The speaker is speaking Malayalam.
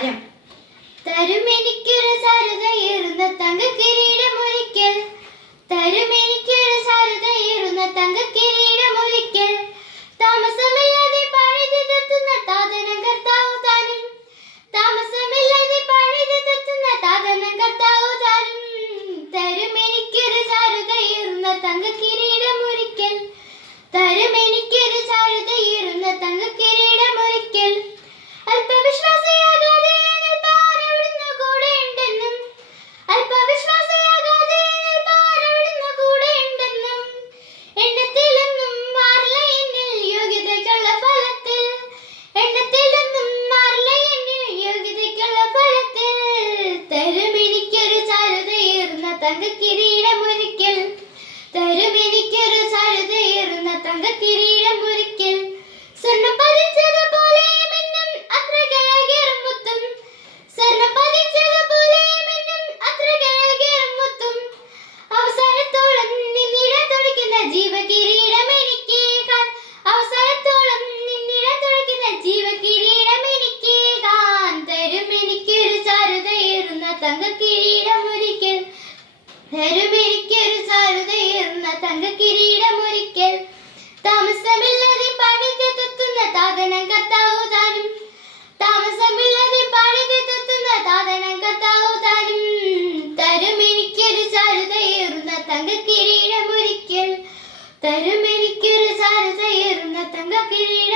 നമസ്കാരം. തരുമെനിക്കൊരു സാരതയേറുന്ന തങ്കക്കിരീടമൊരിക്കൽ, തരുമെനിക്കൊരു സാരതയേറുന്ന തങ്കക്കിരീടമൊരിക്കൽ, താമസമില്ലാതെ പണിതെത്തുന്ന താതനം കർത്താവു താനും, താമസമില്ലാതെ പണിതെത്തുന്ന താതനം കർത്താവു താനും. തരുമെനിക്കൊരു സാരതയേറുന്ന തങ്കക്കിരീടമൊരിക്കൽ, തരുമെനിക്കൊരു സാരതയേറുന്ന തങ്കക്കിരീടമൊരിക്കൽ. അല്പവിശ്വാസിയാകാതെ നിൽപ്പാൻ അവിടുന്ന് കൂടെയുണ്ടെന്നും, അല്പവിശ്വാസിയാകാതെ നിൽപ്പാൻ അവിടുന്ന് കൂടെയുണ്ടെന്നും, എണ്ണത്തിലൊന്നും മാറില്ല എന്നിൽ യോഗ്യതയ്ക്കുള്ള ഫലത്തിൽ, എണ്ണത്തിലൊന്നും മാറില്ല എന്നിൽ യോഗ്യതയ്ക്കുള്ള ഫലത്തിൽ. തരുമെനിക്കൊരു സാരതയേറുന്ന തങ്കക്കിരീടമൊരിക്കൽ, തരുമെനിക്കൊരു സാരതയേറുന്ന തങ്കക്കിരീടമൊരിക്കൽ. സ്വർണ്ണം പതിച്ചതുപോലെ മിന്നും അത്രകളേറും മുത്തും, സ്വർണ്ണം പതിച്ചതുപോലെ മിന്നും അത്രകളേറും മുത്തും, അവസാനത്തോളം നിന്നിടാൻ തുടിക്കുന്ന ജീവകിരീടം എനിക്കേകാൻ, അവസാനത്തോളം നിന്നിടാൻ തുടിക്കുന്ന ജീവകിരീടം എനിക്കേകാൻ. തരുമെനിക്കൊരു സാരതയേറുന്ന തങ്കക്കിരീടമൊരിക്കൽ, തരുമെനിക്കൊരു സാരതയേറുന്ന തങ്കക്കിരീടമൊരിക്കൽ, താമസമില്ലാതെ പണിതെത്തുന്ന താതനം കർത്താവു താനും, താമസമില്ലാതെ പണിതെത്തുന്ന താതനം കർത്താവു താനും. തരുമെനിക്കൊരു സാരതയേറുന്ന തങ്കക്കിരീടമൊരിക്കൽ, തരുമെനിക്കൊരു സാരതയേറുന്ന തങ്കക്കിരീടം.